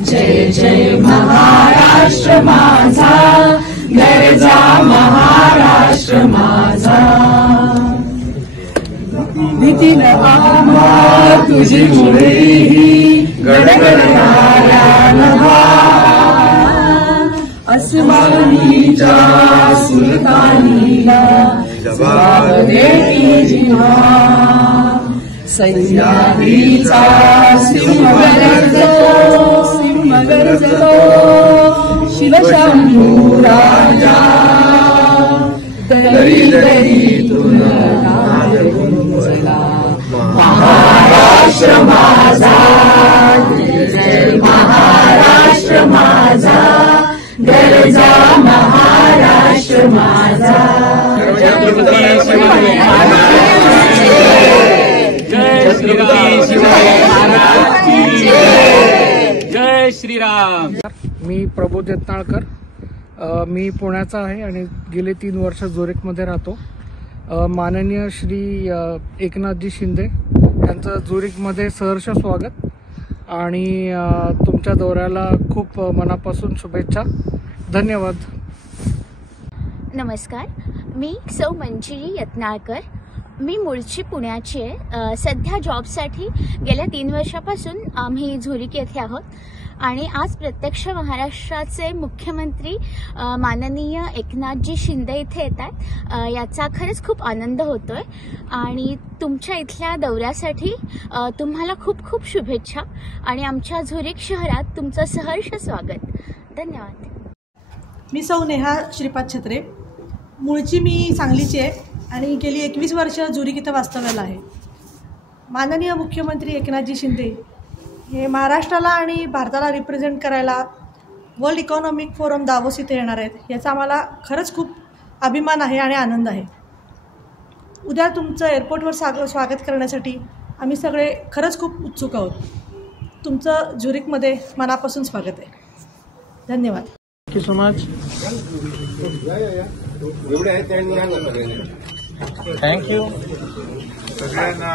जय जय महाराष्ट्र माझा, गरजा महाराष्ट्र माझा. नितीन आम्हा तुझी मुळेही गडगडणाऱ्या नभा, अस्मानीच्या सुलतानीला जबाब देती जिव्हा. सह्याद्रीचा सिंह गरजतो, शिवशंभू राजा, तरी तरीतून नाद गुंजला. महाराष्ट्र माझा, जय महाराष्ट्र माझा, गरजा महाराष्ट्र माझा. जय श्रीराम. मी प्रबोध यत्नाळकर. मी पुण्याचा आहे आणि गेले 3 वर्ष झुरिकमध्ये राहतो. माननीय श्री एकनाथजी शिंदे यांचं झुरिकमध्ये सहर्ष स्वागत आणि तुमच्या दौऱ्याला खूप मनापासून शुभेच्छा. धन्यवाद. नमस्कार, मी सौ मंजिरी यत्नाळकर. मी मूळची पुण्याची आहे. सध्या जॉबसाठी गेल्या 3 वर्षापासून आम्ही झुरिक येथे आहोत आणि आज प्रत्यक्ष महाराष्ट्राचे मुख्यमंत्री माननीय एकनाथजी शिंदे इथे येत आहेत. याचा खरंच खूप आनंद होतोय आणि तुमच्या इथल्या दौऱ्यासाठी तुम्हाला खूप खूप शुभेच्छा आणि आमच्या झुरिक शहरात तुमचं सहर्ष स्वागत. धन्यवाद. मी सौ नेहा श्रीपाद छत्रे. मूळची मी सांगलीची आहे आणि गेली 21 वर्ष झुरिक इथं वास्तव्याला आहे. माननीय मुख्यमंत्री एकनाथजी शिंदे हे महाराष्ट्राला आणि भारताला रिप्रेझेंट करायला वर्ल्ड इकॉनॉमिक फोरम दावोस इथे येणार आहेत. याचा आम्हाला खरंच खूप अभिमान आहे आणि आनंद आहे. उद्या तुमचं एअरपोर्टवर स्वागत करण्यासाठी आम्ही सगळे खरंच खूप उत्सुक आहोत. तुमचं झुरिकमध्ये मनापासून स्वागत आहे. धन्यवाद. Thank you so much. थँक्यू. सगळ्यांना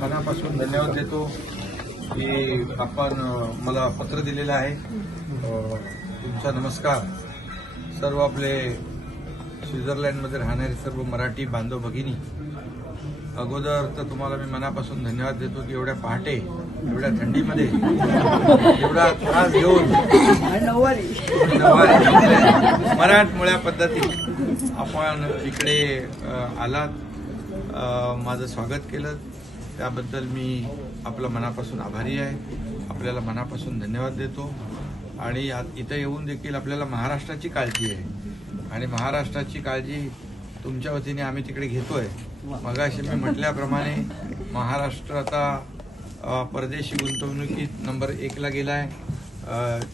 मनापासून धन्यवाद देतो की आपण मला पत्र दिलेलं आहे. तुमचा नमस्कार. सर्व आपले स्वित्झर्लंडमध्ये राहणारे सर्व मराठी बांधव भगिनी, अगोदर तर तुम्हाला मी मनापासून धन्यवाद देतो की एवढ्या पहाटे एवढ्या थंडीमध्ये एवढा त्रास घेऊन मराठमोळ्या पद्धतीत आपण इकडे आलात, माझं स्वागत केलं. त्याबद्दल मी आपलं मनापासून आभारी आहे. आपल्याला मनापासून धन्यवाद देतो आणि इथं येऊन देखील आपल्याला महाराष्ट्राची काळजी आहे आणि महाराष्ट्राची काळजी तुमच्या वतीने आम्ही तिकडे घेतोय. मगाशी मी म्हटल्याप्रमाणे महाराष्ट्र आता परदेशी गुंतवणुकीत नंबर 1 ला गेला आहे.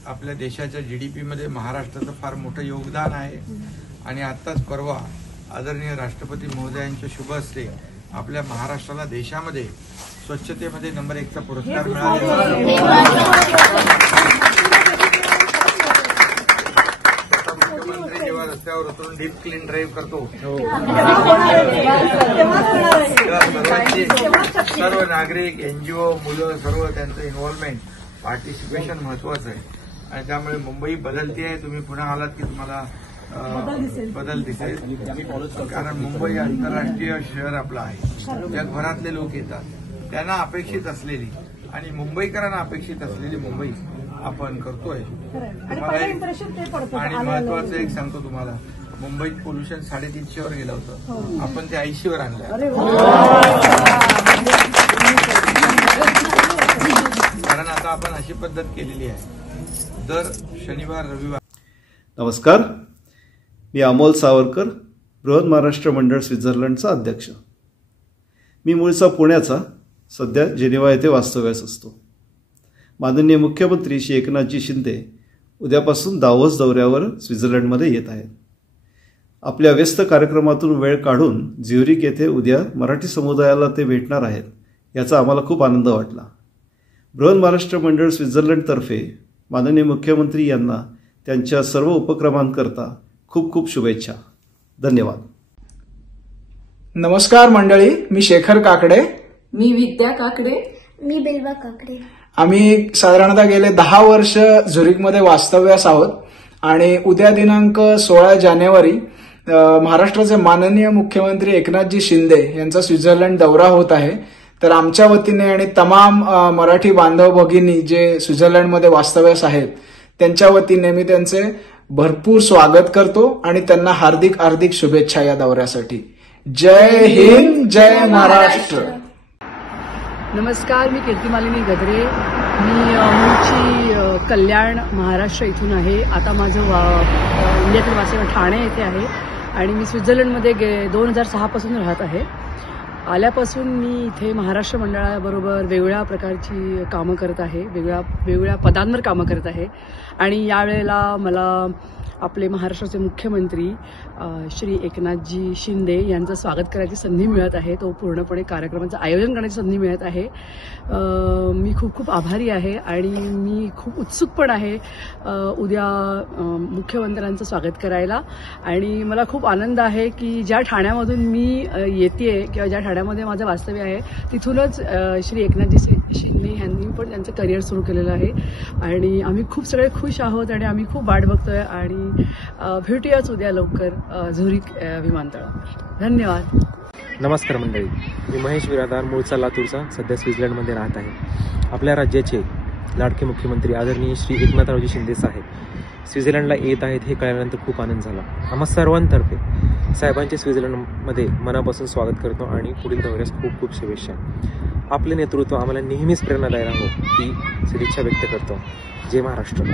आपल्या देशाच्या GDPमध्ये महाराष्ट्राचं फार मोठं योगदान आहे आणि आत्ताच परवा आदरणीय राष्ट्रपती महोदयांच्या शुभ हस्ते आपल्या महाराष्ट्राला देशामध्ये स्वच्छतेमध्ये नंबर 1 चा पुरस्कार मिळालेला आहे. मुख्यमंत्री जेव्हा रस्त्यावर उतरून डीप क्लीन ड्राईव्ह करतो सर्व नागरिक, NGO, मुलं सर्व त्यांचं इन्व्हॉल्वमेंट, पार्टिसिपेशन महत्वाचं आहे आणि त्यामुळे मुंबई बदलती आहे. तुम्ही पुन्हा आलात की तुम्हाला बदल दिसेल कारण मुंबई आंतरराष्ट्रीय शहर आपलं आहे. जगभरातले लोक येतात, त्यांना अपेक्षित असलेली आणि मुंबईकरांना अपेक्षित असलेली मुंबई आपण करतोय. आणि महत्वाचं एक सांगतो तुम्हाला, मुंबईत पोल्युशन 350 वर गेलं होतं, आपण ते 80 वर आणलं. कारण आता आपण अशी पद्धत केलेली आहे, दर शनिवार रविवार. नमस्कार, मी अमोल सावरकर, बृहद महाराष्ट्र मंडळ स्वित्झर्लंडचा अध्यक्ष. मी मूळचा पुण्याचा, सध्या जेनेवा येथे वास्तव्यास असतो. माननीय मुख्यमंत्री श्री एकनाथजी शिंदे उद्यापासून दावोस दौऱ्यावर स्वित्झर्लंडमध्ये येत आहेत. आपल्या व्यस्त कार्यक्रमातून वेळ काढून झ्युरिक येथे उद्या मराठी समुदायाला ते भेटणार आहेत, याचा आम्हाला खूप आनंद वाटला. बृहद महाराष्ट्र मंडळ स्वित्झर्लंडतर्फे माननीय मुख्यमंत्री यांना त्यांच्या सर्व उपक्रमांकरता खूप खूप शुभेच्छा. धन्यवाद. नमस्कार मंडळी, मी शेखर काकडे. मी विद्या काकडे. मी बिल्वा काकडे. आम्ही साधारणतः गेले 10 वर्ष झुरिकमध्ये वास्तव्यास आहोत आणि उद्या दिनांक 16 जानेवारी महाराष्ट्राचे माननीय मुख्यमंत्री एकनाथजी शिंदे यांचा स्वित्झर्लंड दौरा होत आहे. तर आमच्या वतीने आणि तमाम मराठी बांधव भगिनी जे स्वित्झर्लंडमध्ये वास्तव्यास आहेत त्यांच्या वतीने मी त्यांचे भरपूर स्वागत करतो आणि त्यांना हार्दिक हार्दिक शुभेच्छा या दौऱ्यासाठी. जय हिंद, जय महाराष्ट्र. नमस्कार, मी कीर्तिमालिनी गद्रे. मी मूळची कल्याण महाराष्ट्र इथून आहे. आता माझं इंडियातील वास्तव्य ठाणे येथे आहे आणि मी स्वित्झर्लंडमध्ये 2006 पासून राहत आहे. आल्यापासून मी इथे महाराष्ट्र मंडळाबरोबर वेगवेगळ्या प्रकारची कामं करत आहे, वेगवेगळ्या पदांवर कामं करत आहे आणि यावेळेला मला आपले महाराष्ट्राचे मुख्यमंत्री श्री एकनाथजी शिंदे यांचं स्वागत करायची संधी मिळत आहे. तो पूर्णपणे कार्यक्रमाचं आयोजन करण्याची संधी मिळत आहे. मी खूप खूप आभारी आहे आणि मी खूप उत्सुक पण आहे उद्या मुख्यमंत्र्यांचं स्वागत करायला. आणि मला खूप आनंद आहे की ज्या ठाण्यामधून मी येतेय किंवा ज्या ठाण्यामध्ये माझं वास्तव्य आहे तिथूनच श्री एकनाथजी शिंदे यांनी पण त्यांचं करिअर सुरू केलेलं आहे आणि आम्ही खूप सगळे खुश आहोत आणि आम्ही खूप वाट बघतोय आणि भेटूयाच उद्या लवकर झुरिक विमानतळावर. धन्यवाद. नमस्कार मंडळी, मी महेश विरादार, मूळचा लातूरचा, सध्या स्वित्झर्लंडमध्ये राहत आहे. आपल्या राज्याचे लाडके मुख्यमंत्री आदरणीय श्री एकनाथरावजी शिंदे साहेब स्वित्झर्लंडला येत आहेत हे कळल्यानंतर खूप आनंद झाला. आम्हा सर्वांतर्फे साहेबांचे स्वित्झर्लंडमध्ये मनापासून स्वागत करतो आणि पुढील दौऱ्यास खूप खूप शुभेच्छा. आपले नेतृत्व आम्हाला नेहमीच प्रेरणादायी राहो ही सदिच्छा व्यक्त करतो. जय महाराष्ट्र.